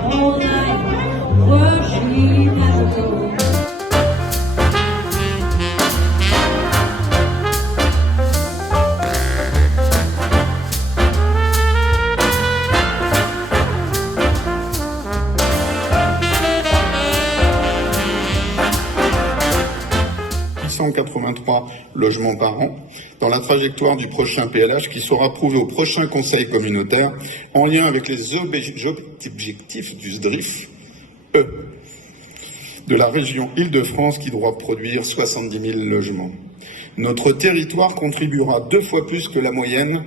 all night, worship and adore. logements par an, dans la trajectoire du prochain PLH qui sera approuvé au prochain Conseil communautaire en lien avec les objectifs du SDRIF de la région Île-de-France qui doit produire 70 000 logements. Notre territoire contribuera 2 fois plus que la moyenne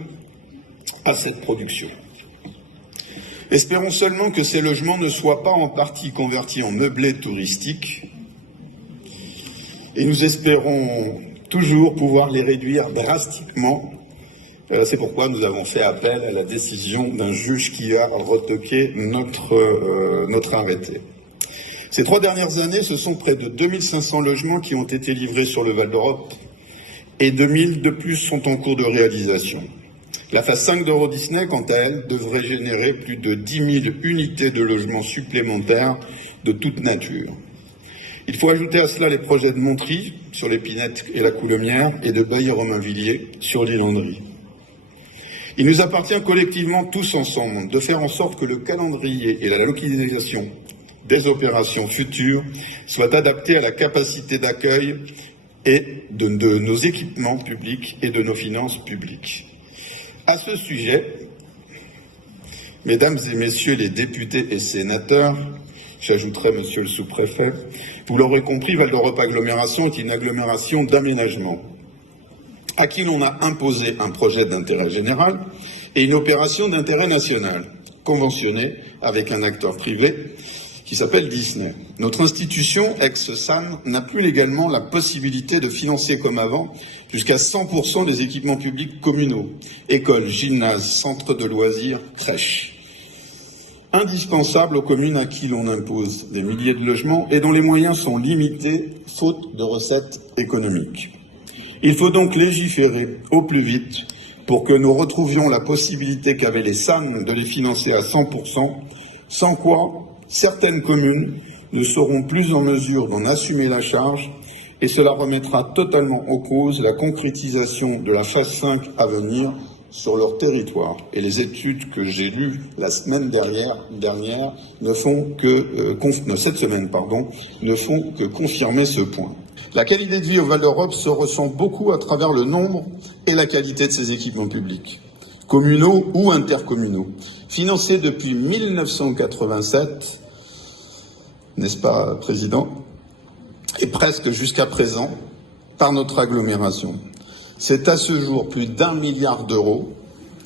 à cette production. Espérons seulement que ces logements ne soient pas en partie convertis en meublés touristiques et nous espérons toujours pouvoir les réduire drastiquement. C'est pourquoi nous avons fait appel à la décision d'un juge qui a retoqué notre arrêté. Ces 3 dernières années, ce sont près de 2500 logements qui ont été livrés sur le Val d'Europe et 2000 de plus sont en cours de réalisation. La phase 5 d'Euro Disney, quant à elle, devrait générer plus de 10 000 unités de logements supplémentaires de toute nature. Il faut ajouter à cela les projets de Montry sur l'Épinette et la Coulommière et de Bailly-Romainvilliers sur l'île Landry. Il nous appartient collectivement, tous ensemble, de faire en sorte que le calendrier et la localisation des opérations futures soient adaptés à la capacité d'accueil et de nos équipements publics et de nos finances publiques. À ce sujet, mesdames et messieurs les députés et sénateurs, j'ajouterai monsieur le sous-préfet, vous l'aurez compris, Val d'Europe Agglomération est une agglomération d'aménagement à qui l'on a imposé un projet d'intérêt général et une opération d'intérêt national, conventionnée avec un acteur privé qui s'appelle Disney. Notre institution, ex-SAN, n'a plus légalement la possibilité de financer comme avant jusqu'à 100% des équipements publics communaux, écoles, gymnases, centres de loisirs, crèches. Indispensable aux communes à qui l'on impose des milliers de logements et dont les moyens sont limités faute de recettes économiques. Il faut donc légiférer au plus vite pour que nous retrouvions la possibilité qu'avaient les SAN de les financer à 100%, sans quoi certaines communes ne seront plus en mesure d'en assumer la charge et cela remettra totalement en cause la concrétisation de la phase 5 à venir sur leur territoire. Et les études que j'ai lues la semaine dernière ne font que confirmer ce point. La qualité de vie au Val d'Europe se ressent beaucoup à travers le nombre et la qualité de ses équipements publics, communaux ou intercommunaux, financés depuis 1987, n'est-ce pas, Président, et presque jusqu'à présent par notre agglomération. C'est à ce jour plus d'1 milliard d'euros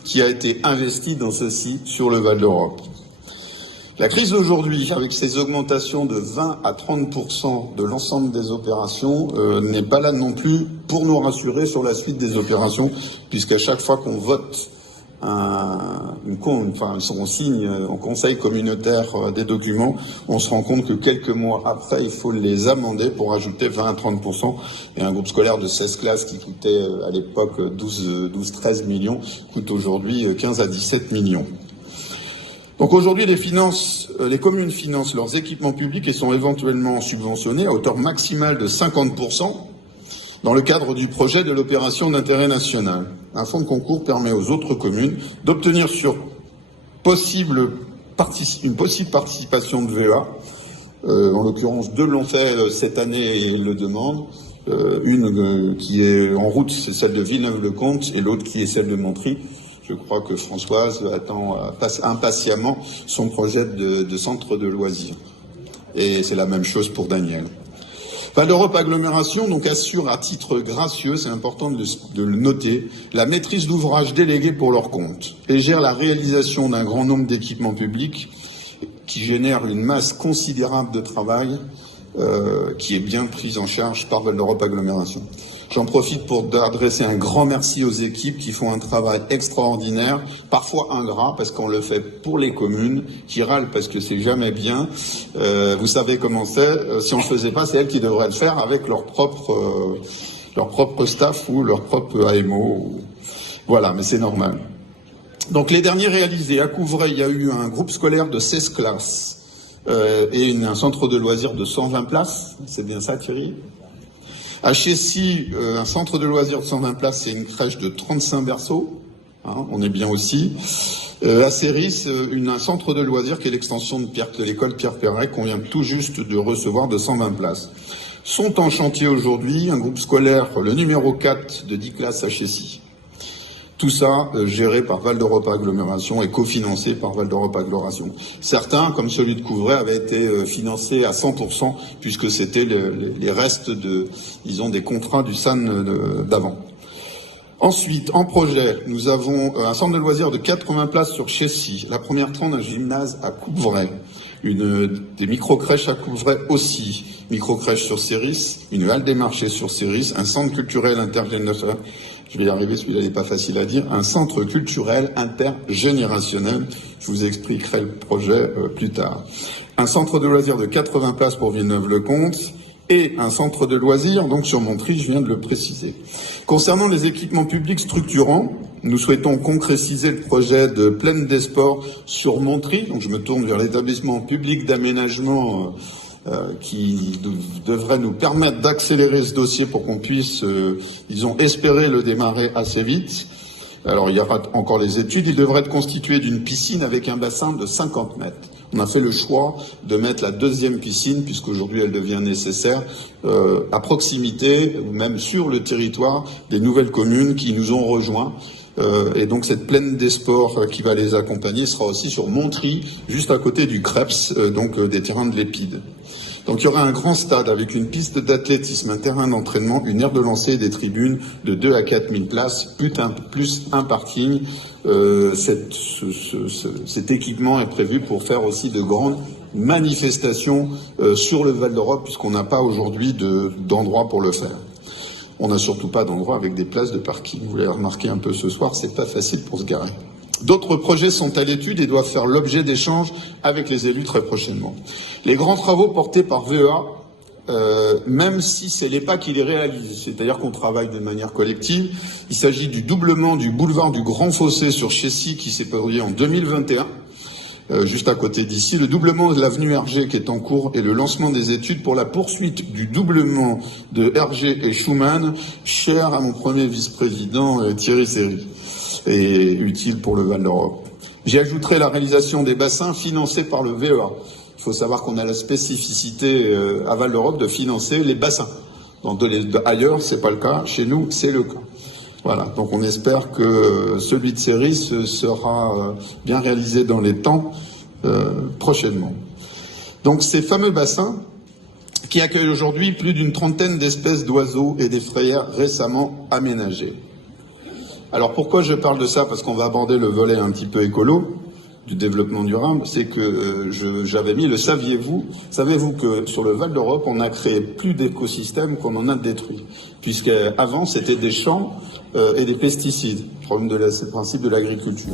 qui a été investi dans ceci sur le Val d'Europe. La crise d'aujourd'hui, avec ses augmentations de 20 à 30% de l'ensemble des opérations, n'est pas là non plus pour nous rassurer sur la suite des opérations, puisqu'à chaque fois qu'on vote on signe en conseil communautaire des documents, on se rend compte que quelques mois après, il faut les amender pour ajouter 20 à 30%. Et un groupe scolaire de 16 classes qui coûtait à l'époque 12-13 millions, coûte aujourd'hui 15 à 17 millions. Donc aujourd'hui, les communes financent leurs équipements publics et sont éventuellement subventionnés à hauteur maximale de 50%. Dans le cadre du projet de l'opération d'intérêt national, un fonds de concours permet aux autres communes d'obtenir sur une possible participation de VEA. En l'occurrence, 2 l'ont fait cette année et le demandent. Une qui est en route, c'est celle de Villeneuve-le-Comte, et l'autre qui est celle de Montry. Je crois que Françoise attend impatiemment son projet de centre de loisirs. Et c'est la même chose pour Daniel. Val d'Europe Agglomération donc assure à titre gracieux, c'est important de le noter, la maîtrise d'ouvrage déléguée pour leur compte et gère la réalisation d'un grand nombre d'équipements publics qui génèrent une masse considérable de travail qui est bien prise en charge par Val d'Europe Agglomération. J'en profite pour adresser un grand merci aux équipes qui font un travail extraordinaire, parfois ingrat parce qu'on le fait pour les communes, qui râlent parce que c'est jamais bien. Vous savez comment c'est, si on ne le faisait pas, c'est elles qui devraient le faire avec leur propre staff ou leur propre AMO. Voilà, mais c'est normal. Donc les derniers réalisés, à Couvray, il y a eu un groupe scolaire de 16 classes et un centre de loisirs de 120 places, c'est bien ça Thierry? À Chessy, un centre de loisirs de 120 places et une crèche de 35 berceaux, hein, on est bien aussi. À Céris, un centre de loisirs qui est l'extension de l'école Pierre Perret qu'on vient tout juste de recevoir de 120 places. Sont en chantier aujourd'hui un groupe scolaire, le numéro 4 de 10 classes à Chessy. Tout ça géré par Val d'Europe Agglomération et cofinancé par Val d'Europe Agglomération. Certains, comme celui de Couvray, avaient été financés à 100% puisque c'était les restes des contrats du SAN d'avant. Ensuite, en projet, nous avons un centre de loisirs de 80 places sur Chessy, la première tranche d'un gymnase à Couvray, des micro-crèches à Couvray aussi, micro-crèche sur Céris, une halle des marchés sur Céris, un centre culturel intergénérationnel, je vais y arriver, celui-là n'est pas facile à dire, un centre culturel intergénérationnel, je vous expliquerai le projet plus tard. Un centre de loisirs de 80 places pour Villeneuve-le-Comte, et un centre de loisirs, donc sur Montry, je viens de le préciser. Concernant les équipements publics structurants, nous souhaitons concrétiser le projet de plaine des sports sur Montry, donc je me tourne vers l'établissement public d'aménagement qui devrait nous permettre d'accélérer ce dossier pour qu'on puisse, espérer le démarrer assez vite. Alors il y aura encore les études, il devrait être constitué d'une piscine avec un bassin de 50 mètres. On a fait le choix de mettre la deuxième piscine, puisqu'aujourd'hui elle devient nécessaire, à proximité, ou même sur le territoire des nouvelles communes qui nous ont rejoints. Et donc cette plaine des sports qui va les accompagner sera aussi sur Montry, juste à côté du Creps, donc des terrains de l'Épide. Donc il y aura un grand stade avec une piste d'athlétisme, un terrain d'entraînement, une aire de lancer et des tribunes de 2 à 4 000 places, plus un parking. Cet équipement est prévu pour faire aussi de grandes manifestations sur le Val d'Europe, puisqu'on n'a pas aujourd'hui d'endroit pour le faire. On n'a surtout pas d'endroit avec des places de parking. Vous l'avez remarqué un peu ce soir, c'est pas facile pour se garer. D'autres projets sont à l'étude et doivent faire l'objet d'échanges avec les élus très prochainement. Les grands travaux portés par VEA, même si c'est l'EPA qui les réalise, c'est-à-dire qu'on travaille de manière collective, il s'agit du doublement du boulevard du Grand Fossé sur Chessy qui s'est produit en 2021, juste à côté d'ici, le doublement de l'avenue Hergé qui est en cours et le lancement des études pour la poursuite du doublement de Hergé et Schumann, cher à mon premier vice-président Thierry Séry, et utile pour le Val d'Europe. J'y ajouterai la réalisation des bassins financés par le VEA. Il faut savoir qu'on a la spécificité à Val d'Europe de financer les bassins. Ailleurs, c'est pas le cas. Chez nous, c'est le cas. Voilà. Donc, on espère que celui de Céris sera bien réalisé dans les temps prochainement. Donc, ces fameux bassins qui accueillent aujourd'hui plus d'une trentaine d'espèces d'oiseaux et d'effrayères récemment aménagés. Alors, pourquoi je parle de ça? Parce qu'on va aborder le volet un petit peu écolo du développement durable, c'est que j'avais mis le saviez-vous. Savez-vous que sur le Val d'Europe, on a créé plus d'écosystèmes qu'on en a détruit, puisqu'avant c'était des champs et des pesticides, c'est le principe de l'agriculture.